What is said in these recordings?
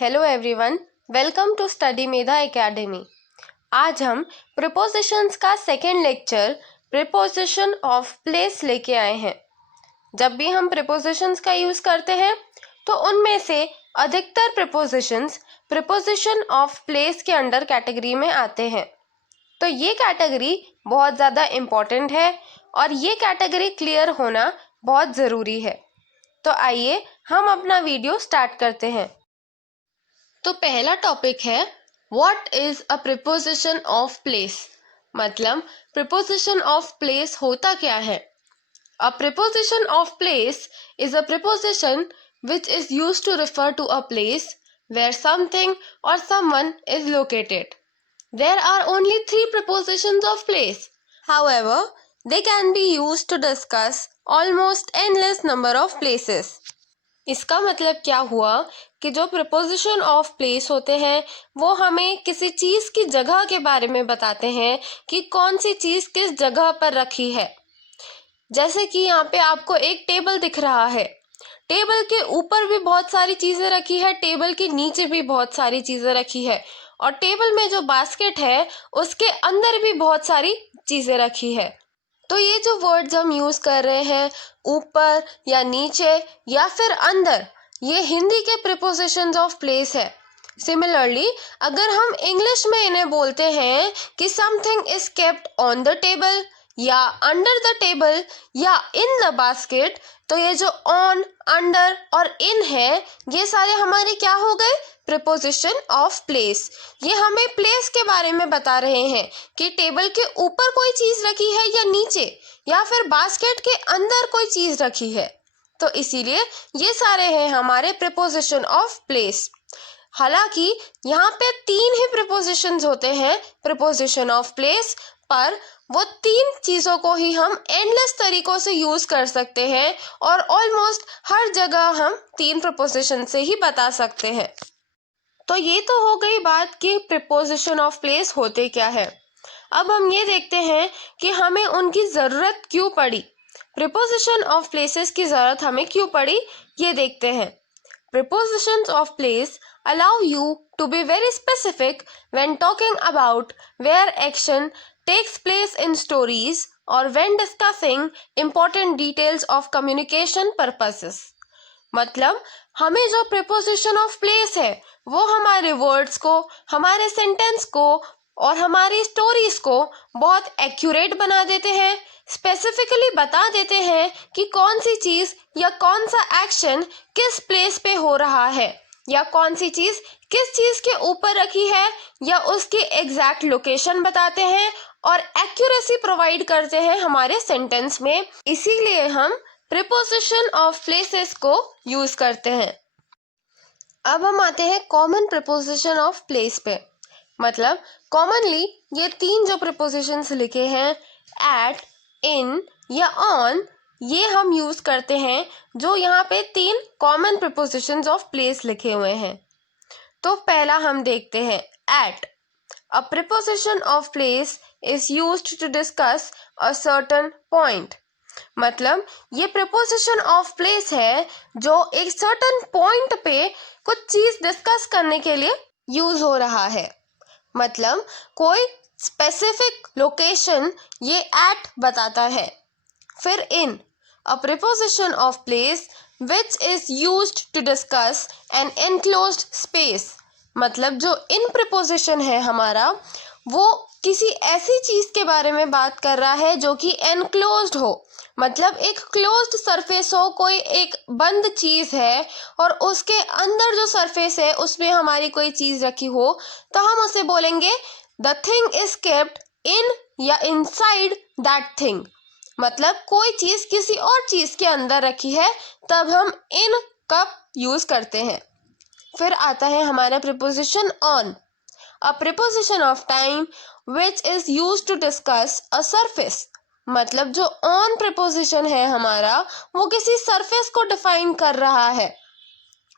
Hello everyone, welcome to study Medha academy. आज हम prepositions का second lecture preposition of place लेके आए हैं। जब भी हम प्रीपोजिशंस का यूज़ करते हैं तो उनमें से अधिकतर प्रीपोजिशंस प्रीपोजिशन ऑफ प्लेस के अंडर कैटेगरी में आते हैं। तो ये कैटेगरी बहुत ज़्यादा इम्पॉर्टेंट है और ये कैटेगरी क्लियर होना बहुत ज़रूरी है। तो आइए हम अपना वीडियो स्टार्ट करते हैं। तो पहला टॉपिक है what is a preposition of place. मतलब प्रीपोजिशन ऑफ प्लेस होता क्या है। अ preposition of place is a preposition which is used to refer to a place where something or someone is located. There are only 3 prepositions of place. However, they can be used to discuss almost endless number of places. इसका मतलब क्या हुआ कि जो preposition of place होते हैं वो हमें किसी चीज़ की जगह के बारे में बताते हैं कि कौन सी चीज़ किस जगह पर रखी है। जैसे कि यहाँ पे आपको एक टेबल दिख रहा है, टेबल के ऊपर भी बहुत सारी चीज़ें रखी है, टेबल के नीचे भी बहुत सारी चीज़ें रखी है और टेबल में जो बास्केट है उसके अंदर भी बहुत सारी चीज़ें रखी है। तो ये जो वर्ड्स हम यूज़ कर रहे हैं ऊपर या नीचे या फिर अंदर, ये हिंदी के प्रीपोजिशंस ऑफ प्लेस है। सिमिलरली अगर हम इंग्लिश में इन्हें बोलते हैं कि something is kept on the table या अंडर द टेबल या इन द बास्केट, तो ये जो ऑन, अंडर और इन है ये सारे हमारे क्या हो गए, प्रीपोजिशन ऑफ प्लेस। ये हमें प्लेस के बारे में बता रहे हैं कि टेबल के ऊपर कोई चीज़ रखी है या नीचे या फिर बास्केट के अंदर कोई चीज़ रखी है। तो इसीलिए ये सारे हैं हमारे प्रीपोजिशन ऑफ प्लेस। हालांकि यहाँ पे 3 ही प्रीपोजिशंस होते हैं प्रीपोजिशन ऑफ प्लेस, पर वो 3 चीज़ों को ही हम एंडलेस तरीकों से यूज़ कर सकते हैं और ऑलमोस्ट हर जगह हम 3 प्रीपोजिशन से ही बता सकते हैं। तो ये तो हो गई बात कि प्रीपोजिशन ऑफ प्लेस होते क्या है। अब हम ये देखते हैं कि हमें उनकी ज़रूरत क्यों पड़ी, प्रीपोजिशन ऑफ प्लेसेस की ज़रूरत हमें क्यों पड़ी, ये देखते हैं। Prepositions of place allow you to be very specific when talking about where action takes place in stories or when discussing important details of communication purposes. मतलब हमें जो प्रीपोजिशन ऑफ प्लेस है वो हमारे वर्ड्स को, हमारे सेंटेंस को और हमारी स्टोरीज को बहुत एक्यूरेट बना देते हैं, स्पेसिफिकली बता देते हैं कि कौन सी चीज़ या कौन सा एक्शन किस प्लेस पे हो रहा है या कौन सी चीज़ किस चीज़ के ऊपर रखी है या उसकी एग्जैक्ट लोकेशन बताते हैं और एक्यूरेसी प्रोवाइड करते हैं हमारे सेंटेंस में। इसीलिए हम प्रीपोजिशन ऑफ प्लेसेस को यूज़ करते हैं। अब हम आते हैं कॉमन प्रीपोजिशन ऑफ प्लेस पे। मतलब कॉमनली ये 3 जो प्रीपोजिशंस लिखे हैं, एट, इन या ऑन, ये हम यूज़ करते हैं जो यहाँ पे 3 कॉमन प्रीपोजिशंस ऑफ प्लेस लिखे हुए हैं। तो पहला हम देखते हैं at. A preposition of place is used to discuss a certain point. मतलब ये प्रीपोजिशन ऑफ प्लेस है जो एक सर्टेन पॉइंट पे कुछ चीज़ डिस्कस करने के लिए यूज़ हो रहा है। मतलब कोई स्पेसिफिक लोकेशन ये एट बताता है। फिर in, a preposition of place which is used to discuss an enclosed space. मतलब जो इन प्रीपोजिशन है हमारा वो किसी ऐसी चीज़ के बारे में बात कर रहा है जो कि एनक्लोज्ड हो, मतलब एक क्लोज्ड सरफेस हो, कोई एक बंद चीज़ है और उसके अंदर जो सरफेस है उसमें हमारी कोई चीज़ रखी हो, तो हम उसे बोलेंगे the thing is kept in या इनसाइड दैट थिंग। मतलब कोई चीज़ किसी और चीज़ के अंदर रखी है, तब हम इन का यूज़ करते हैं। फिर आता है हमारा preposition on. A preposition of time which is used to discuss a surface. मतलब जो ऑन प्रीपोजिशन है हमारा वो किसी सरफेस को डिफाइन कर रहा है।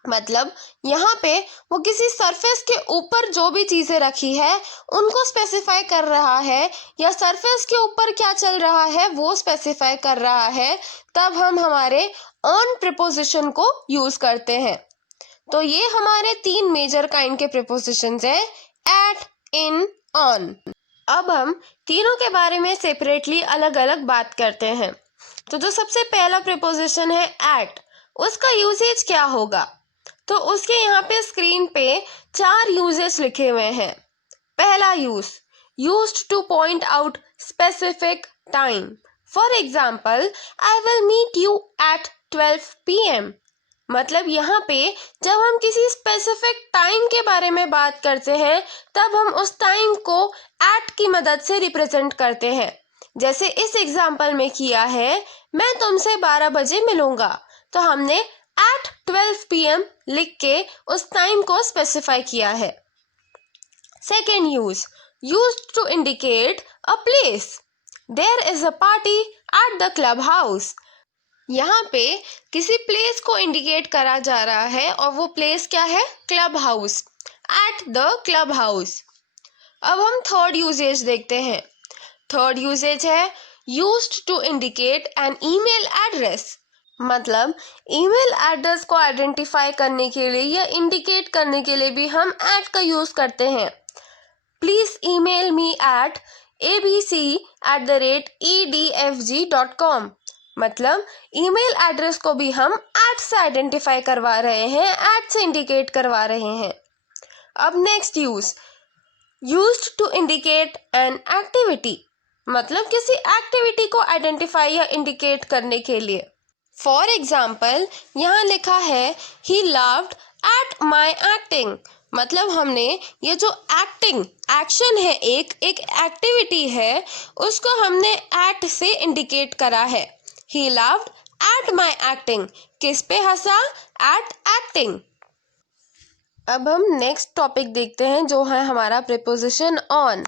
मतलब यहाँ पे वो किसी सरफेस के ऊपर जो भी चीज़ें रखी है उनको स्पेसिफाई कर रहा है या सरफेस के ऊपर क्या चल रहा है वो स्पेसिफाई कर रहा है, तब हम हमारे ऑन प्रीपोजिशन को यूज़ करते हैं। तो ये हमारे 3 मेजर काइंड के प्रीपोजिशंस हैं, एट, इन, ऑन। अब हम तीनों के बारे में सेपरेटली अलग अलग बात करते हैं। तो जो सबसे पहला प्रीपोजिशन है एट, उसका यूजेज क्या होगा? तो उसके यहाँ पे स्क्रीन पे 4 यूजेज लिखे हुए हैं। पहला use, used to point out specific time. For example, I will meet you at 12 PM। मतलब यहाँ पे जब हम किसी स्पेसिफिक टाइम के बारे में बात करते हैं तब हम उस टाइम को एट की मदद से रिप्रेजेंट करते हैं। जैसे इस एग्जाम्पल में किया है, मैं तुमसे 12 बजे मिलूंगा, तो हमने एट 12 PM लिख के उस टाइम को स्पेसिफाई किया है। Second use, used to indicate a place. There is a party at the club house. यहाँ पे किसी प्लेस को इंडिकेट करा जा रहा है और वो प्लेस क्या है? Club house, at the club house. अब हम थर्ड यूजेज देखते हैं। थर्ड यूजेज है used to indicate an email address. मतलब ईमेल एड्रेस को आइडेंटिफाई करने के लिए या इंडिकेट करने के लिए भी हम एट का यूज करते हैं। Please email me at abc@edfg.com। मतलब ईमेल एड्रेस को भी हम एट से आइडेंटिफाई करवा रहे हैं, एट से इंडिकेट करवा रहे हैं। अब next use, used to indicate an activity. मतलब किसी एक्टिविटी को आइडेंटिफाई या इंडिकेट करने के लिए। फॉर एग्जाम्पल, यहाँ लिखा है ही लाव्ड एट माई एक्टिंग। मतलब हमने ये जो एक्टिंग एक्शन है, एक एक्टिविटी है, उसको हमने एट से इंडिकेट करा है। ही लाव्ड एट माई एक्टिंग। किस पे हंसा? Eight acting. अब हम नेक्स्ट टॉपिक देखते हैं जो है हमारा प्रीपोजिशन ऑन।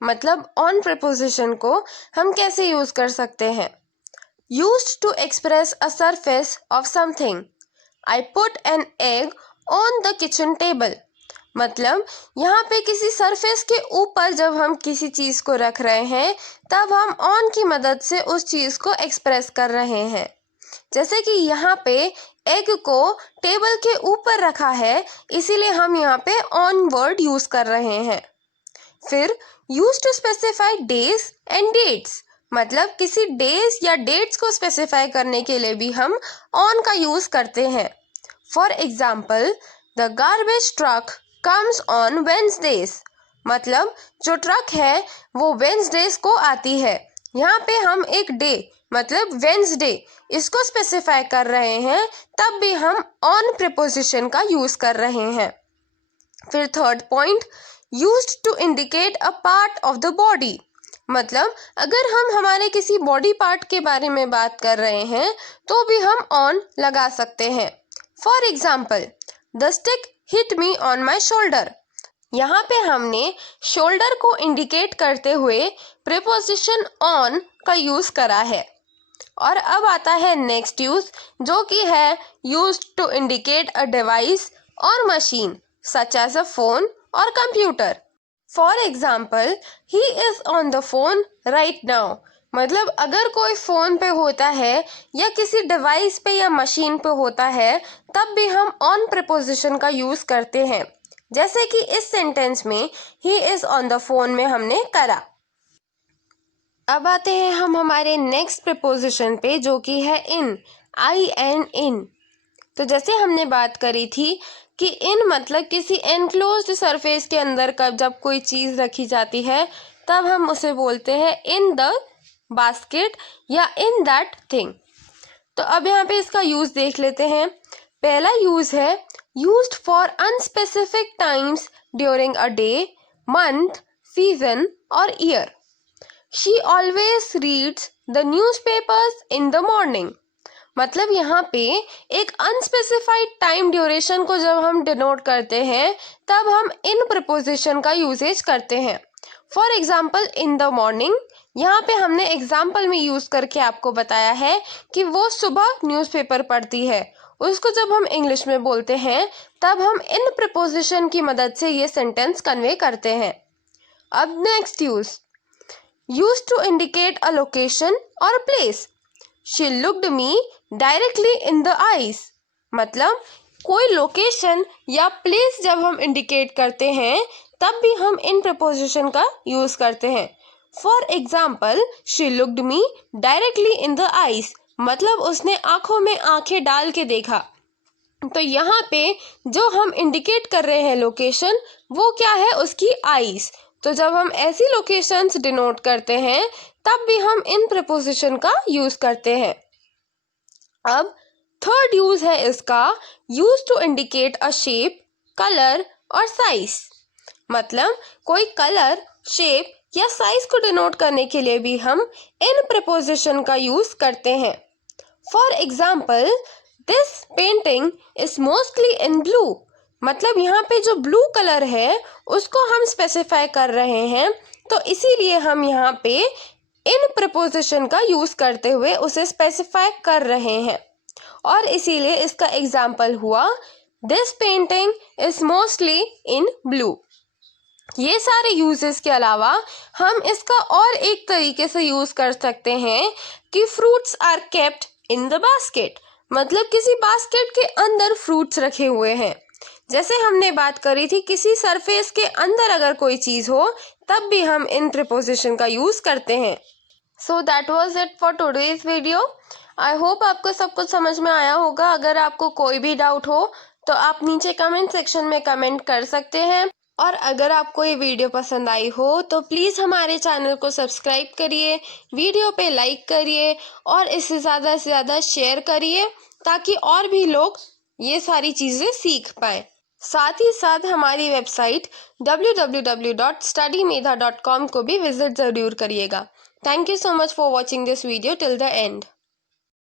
मतलब ऑन प्रीपोजिशन को हम कैसे यूज कर सकते हैं? Used to express a surface of something. I put an egg on the kitchen table. मतलब यहाँ पे किसी सरफेस के ऊपर जब हम किसी चीज़ को रख रहे हैं तब हम ऑन की मदद से उस चीज़ को एक्सप्रेस कर रहे हैं। जैसे कि यहाँ पे एग को टेबल के ऊपर रखा है, इसीलिए हम यहाँ पे ऑन वर्ड यूज कर रहे हैं। फिर use to specify days and dates. मतलब किसी डेज या डेट्स को स्पेसिफाई करने के लिए भी हम ऑन का यूज करते हैं। For example, the garbage truck comes on Wednesdays. मतलब जो ट्रक है वो वेंसडेज को आती है। यहाँ पे हम एक डे मतलब वेंसडे इसको स्पेसिफाई कर रहे हैं, तब भी हम ऑन प्रीपोजिशन का यूज कर रहे हैं। फिर third point, used to indicate a part of the body. मतलब अगर हम हमारे किसी बॉडी पार्ट के बारे में बात कर रहे हैं तो भी हम ऑन लगा सकते हैं। For example, the stick hit me on my shoulder. यहाँ पे हमने शोल्डर को इंडिकेट करते हुए प्रीपोजिशन ऑन का यूज करा है। और अब आता है नेक्स्ट यूज जो कि है used to indicate a device or machine such as a phone or computer. For example, he is on the phone right now. मतलब अगर कोई फ़ोन पे होता है या किसी डिवाइस पे या मशीन पे होता है तब भी हम ऑन प्रीपोजिशन का यूज़ करते हैं, जैसे कि इस सेंटेंस में he is on the phone में हमने करा। अब आते हैं हम हमारे नेक्स्ट प्रीपोजिशन पे जो कि है इन, इन। तो जैसे हमने बात करी थी कि इन मतलब किसी एनक्लोज्ड सरफेस के अंदर कब जब कोई चीज़ रखी जाती है तब हम उसे बोलते हैं इन द बास्केट या इन दैट थिंग। तो अब यहाँ पे इसका यूज देख लेते हैं। पहला यूज है used for unspecific times during a day, month, season और year. She always reads the newspapers in the morning. मतलब यहाँ पे एक अनस्पेसिफाइड टाइम ड्यूरेशन को जब हम डिनोट करते हैं तब हम इन प्रीपोजिशन का यूजेज करते हैं। For example, in the morning, यहाँ पे हमने एग्जाम्पल में यूज करके आपको बताया है कि वो सुबह न्यूज़पेपर पढ़ती है। उसको जब हम इंग्लिश में बोलते हैं तब हम इन प्रीपोजिशन की मदद से ये सेंटेंस कन्वे करते हैं। अब next use to indicate a location or place. She looked me directly in the eyes. मतलब कोई लोकेशन या प्लेस जब हम इंडिकेट करते हैं तब भी हम इन प्रपोजिशन का यूज करते हैं। For example, she looked me directly in the eyes, मतलब उसने आंखों में आंखें डाल के देखा। तो यहाँ पे जो हम इंडिकेट कर रहे हैं लोकेशन, वो क्या है, उसकी आईज। तो जब हम ऐसी लोकेशंस डिनोट करते हैं तब भी हम इन प्रपोजिशन का यूज करते हैं। अब थर्ड यूज है इसका, use to indicate a shape, colour और साइज। मतलब कोई कलर, शेप या साइज को डिनोट करने के लिए भी हम इन प्रपोजिशन का यूज करते हैं। For example, this painting is mostly in blue, मतलब यहाँ पे जो ब्लू कलर है उसको हम स्पेसिफाई कर रहे हैं, तो इसीलिए हम यहाँ पे इन प्रपोजिशन का यूज करते हुए उसे स्पेसिफाई कर रहे हैं। और इसीलिए इसका एग्जाम्पल हुआ, this painting is mostly in blue. ये सारे यूजेस के अलावा हम इसका और एक तरीके से यूज कर सकते हैं कि fruits are kept in the basket, मतलब किसी बास्केट के अंदर फ्रूट्स रखे हुए हैं। जैसे हमने बात करी थी, किसी सरफेस के अंदर अगर कोई चीज हो तब भी हम इन प्रीपोजिशन का यूज करते हैं। So that was it for today's video. I hope आपको सब कुछ समझ में आया होगा। अगर आपको कोई भी डाउट हो तो आप नीचे कमेंट सेक्शन में कमेंट कर सकते हैं। और अगर आपको ये वीडियो पसंद आई हो तो प्लीज़ हमारे चैनल को सब्सक्राइब करिए, वीडियो पे लाइक करिए और इसे ज़्यादा से ज़्यादा शेयर करिए ताकि और भी लोग ये सारी चीज़ें सीख पाएँ। साथ ही साथ हमारी वेबसाइट www.studymedha.com को भी विजिट ज़रूर करिएगा। Thank you so much for watching this video till the end.